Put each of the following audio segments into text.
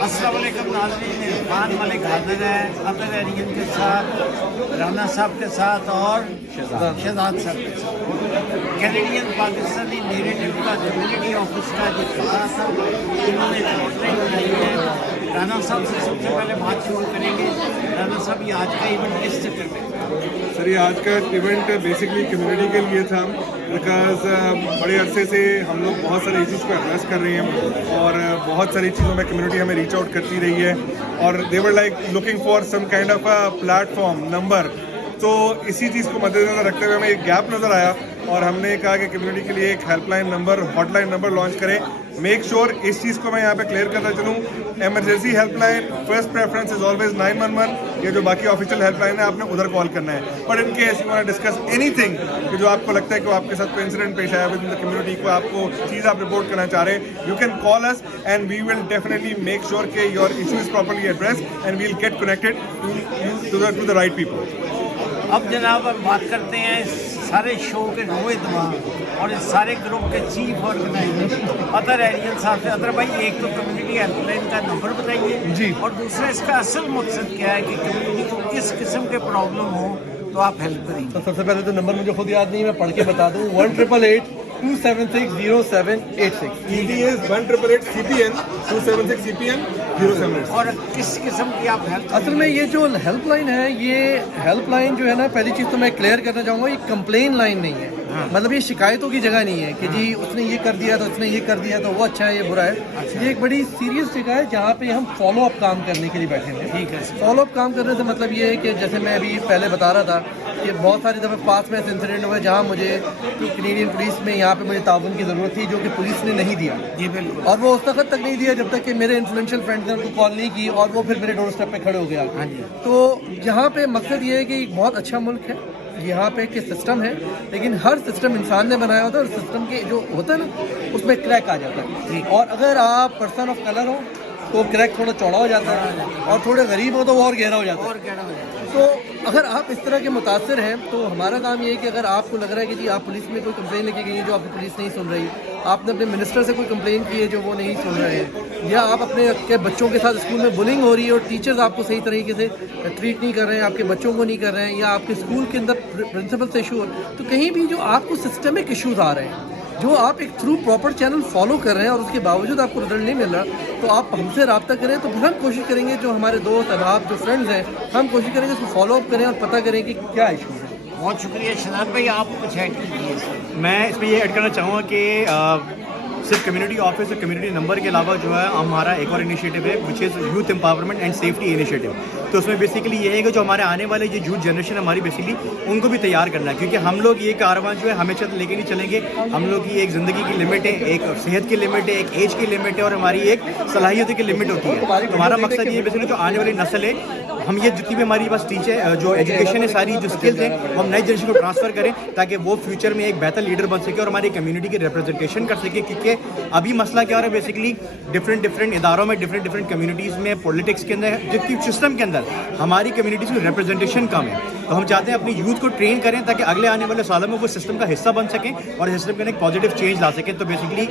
अस्सलाम वालेकुम नाज़रीन, इरफान मलिक हाजिर है अदर एरियन के साथ, राना साहब के साथ और शहजाद साहब के साथ। कैनेडियन पाकिस्तानी नेरेटिव का कम्युनिटी ऑफिस का जो था इन्होंने रिपोर्टिंग बनाई है। राना साहब से सबसे पहले बात शुरू करेंगे। राना साहब, ये आज का इवेंट किस चक्कर में? सर, ये आज का इवेंट बेसिकली कम्युनिटी के लिए था, बिकॉज बड़े अरसे से हम लोग बहुत सारे इश्यूज़ को एड्रेस कर रहे हैं और बहुत सारी चीज़ों में कम्युनिटी हमें रीच आउट करती रही है और they were like looking for some kind of a platform number. तो इसी चीज़ को मद्देनजर रखते हुए हमें एक गैप नज़र आया और हमने कहा कि कम्युनिटी के लिए एक helpline number, hotline number launch करें। मेक श्योर इस चीज़ को मैं यहाँ पे क्लियर करना चलूँ, emergency helpline first preference is always 911। ये जो बाकी ऑफिशियल हेल्पलाइन है आपने उधर कॉल करना है। But in case you want to discuss anything कि जो आपको लगता है कि आपके साथ कोई इंसिडेंट पेश आया विद इन द कम्युनिटी, को आपको चीज़ आप रिपोर्ट करना चाह रहे हैं, you can call us and we will definitely make sure कि your issue is properly address and we will get connected to the right people. अब जनाब हम बात करते हैं इस सारे शो के रोए दिमाग और इस सारे ग्रुप के चीफ ऑर्गेनाइजर अदर एरियन साहब से। अदर भाई, एक तो कम्युनिटी हेल्पलाइन का नंबर बताइए जी, और दूसरा इसका असल मकसद क्या है कि कम्युनिटी को किस किस्म के प्रॉब्लम हो तो आप हेल्प करेंगे। तो सबसे पहले तो नंबर मुझे खुद याद नहीं, मैं पढ़ के बता दूँ। 1-888-276-0786। EDS 1-888 CPN 276 CPN 078। और किस किस्म की आप हेल्प? असल में ये जो हेल्पलाइन है, ये हेल्पलाइन जो है ना, पहली चीज़ तो मैं क्लियर करना चाहूँगा, ये कंप्लेन लाइन नहीं है। मतलब ये शिकायतों की जगह नहीं है कि जी उसने ये कर दिया तो उसने ये कर दिया तो वो अच्छा है, ये बुरा है। ये एक बड़ी सीरियस जगह है जहाँ पे हम फॉलो अप काम करने के लिए बैठे हैं। ठीक है। फॉलो अप काम करने से मतलब ये है कि जैसे मैं अभी पहले बता रहा था कि बहुत सारी दफ़े पास में ऐसे इंसिडेंट हुए जहाँ मुझे कैनेडियन पुलिस में यहाँ पे मुझे ताउन की ज़रूरत थी, जो कि पुलिस ने नहीं दिया। जी बिल्कुल। और वो उस वक्त तक नहीं दिया जब तक कि मेरे इन्फ्लुएंशियल फ्रेंड्स ने उनको कॉल नहीं की और वो फिर मेरे डोर स्टेप पे खड़े हो गया। हाँ जी। तो यहाँ पे मकसद ये है कि एक बहुत अच्छा मुल्क है, यहाँ पे के सिस्टम है, लेकिन हर सिस्टम इंसान ने बनाया होता है और सिस्टम के जो होता है ना उसमें क्रैक आ जाता है। और अगर आप पर्सन ऑफ कलर हो तो क्रैक थोड़ा चौड़ा हो जाता है और थोड़े गरीब हो तो वो और गहरा हो जाता है। तो अगर आप इस तरह के मुतासर हैं तो हमारा काम ये है कि अगर आपको लग रहा है कि जी आप पुलिस में कोई कंप्लेन लेके गई है जो आपकी पुलिस नहीं सुन रही, आपने अपने मिनिस्टर से कोई कंप्लेन की है जो वो नहीं सुन रहे हैं, या आप अपने के बच्चों के साथ स्कूल में बुलिंग हो रही है और टीचर्स आपको सही तरीके से ट्रीट नहीं कर रहे हैं, आपके बच्चों को नहीं कर रहे हैं, या आपके स्कूल के अंदर प्रिंसिपल से इशू हो, तो कहीं भी जो आपको सिस्टमिक इशूज़ आ रहे हैं, जो आप एक थ्रू प्रॉपर चैनल फॉलो कर रहे हैं और उसके बावजूद आपको रिजल्ट नहीं मिल रहा, तो आप हमसे रब्ता करें। तो फिर हम कोशिश करेंगे, जो हमारे दोस्त अहबाब जो फ्रेंड्स हैं, हम कोशिश करेंगे उसको फॉलो अप करें और पता करें कि क्या इशू है। बहुत शुक्रिया शहजाद भाई, आप कुछ ऐड कीजिए इसमें। मैं इसमें ये ऐड करना चाहूँगा कि सिर्फ कम्युनिटी ऑफिस और कम्युनिटी नंबर के अलावा जो है हमारा एक और इनिशिएटिव है which is youth empowerment and safety initiative. तो उसमें बेसिकली ये है कि जो हमारे आने वाले जो यूथ जनरेशन हमारी बेसिकली उनको भी तैयार करना है, क्योंकि हम लोग ये कारवां जो है हमेशा लेके नहीं चलेंगे। हम लोग की एक ज़िंदगी की लिमिट है, एक सेहत की लिमिट है, एक एज की लिमिट है और हमारी एक सलाहियतों की लिमिट होती है। तो हमारा मकसद ये बेसिकली जो आने वाली नस्ल है, हम ये जितनी भी हमारी पास टीचर जो एजुकेशन है, सारी जो स्किल्स हैं, वो हम नई जनरेशन को ट्रांसफ़र करें ताकि वो फ्यूचर में एक बेहतर लीडर बन सके और हमारी कम्युनिटी की रिप्रेजेंटेशन कर सके। क्योंकि अभी मसला क्या हो रहा है, बेसिकली डिफरेंट इदारों में, डिफरेंट कम्युनिटीज़ में, पॉलिटिक्स के अंदर, जितनी सिस्टम के अंदर हमारी कम्युनिटीज़ की रिप्रेजेंटेशन कम है। तो हम चाहते हैं अपनी यूथ को ट्रेन करें ताकि अगले आने वाले सालों में वो सिस्टम का हिस्सा बन सकें और सिस्टम के अंदर एक पॉजिटिव चेंज ला सकें। तो basically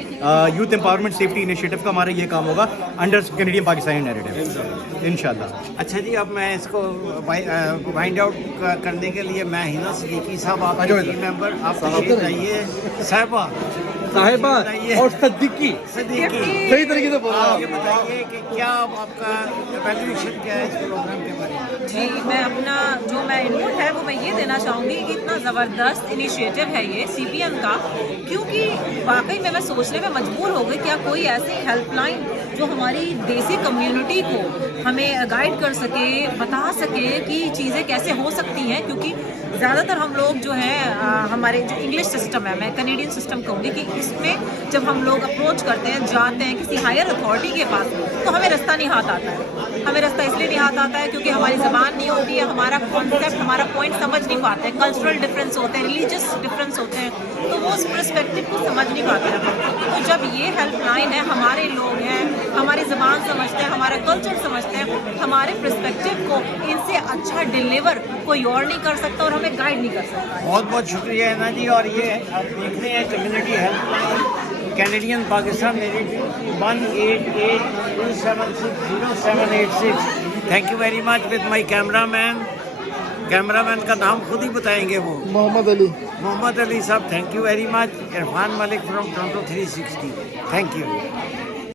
youth empowerment safety initiative का हमारा ये काम होगा अंडर कैनेडियन पाकिस्तानी नैरेटिव इंशाल्लाह। अच्छा जी, अब मैं इसको फाइंड आउट करने के लिए मैं हिना सिद्दीकी साहब, आपके टीम मेंबर, आप तशरीफ लाइए। साहिबा और सिद्दीकी सही तरीके से बोला। आप ये बताइए कि क्या आपका एवैल्यूएशन क्या है इस प्रोग्राम के बारे में? जी, मैं अपना जो मैं इनपुट है वो मैं ये देना चाहूँगी कि इतना ज़बरदस्त इनिशिएटिव है ये CPN का, क्योंकि वाकई में मैं सोचने में मजबूर हो गई क्या कोई ऐसी हेल्पलाइन जो हमारी देसी कम्युनिटी को हमें गाइड कर सके, बता सके कि चीज़ें कैसे हो सकती हैं। क्योंकि ज़्यादातर हम लोग जो हैं हमारे जो इंग्लिश सिस्टम है, मैं कैनेडियन सिस्टम कहूँगी कि इसमें जब हम लोग अप्रोच करते हैं, जाते हैं किसी हायर अथॉरिटी के पास, तो हमें रास्ता नहीं हाथ आता है। हमें रास्ता इसलिए नहीं हाथ आता है क्योंकि हमारी ज़बान नहीं होती है, हमारा कॉन्सेप्ट, हमारा पॉइंट समझ नहीं पाते हैं, कल्चरल डिफरेंस होते हैं, रिलीजियस डिफरेंस होते हैं, तो वो उस पर्सपेक्टिव को समझ नहीं पाते हैं। तो जब ये हेल्पलाइन है, हमारे लोग हैं, हमारी ज़बान समझते हैं, हमारा कल्चर समझते हैं, हमारे पर्सपेक्टिव को इनसे अच्छा डिलीवर कोई और नहीं कर सकता और हमें गाइड नहीं कर सकता। बहुत बहुत शुक्रिया है ना जी। और ये आप देख रहे हैं community helpline Canadian Pakistan 18827600786. Thank you very much with my cameraman. Cameraman का नाम खुद ही बताएंगे वो, मोहम्मद अली साहब. Thank you very much. Irfan Malik from Toronto 360. Thank you.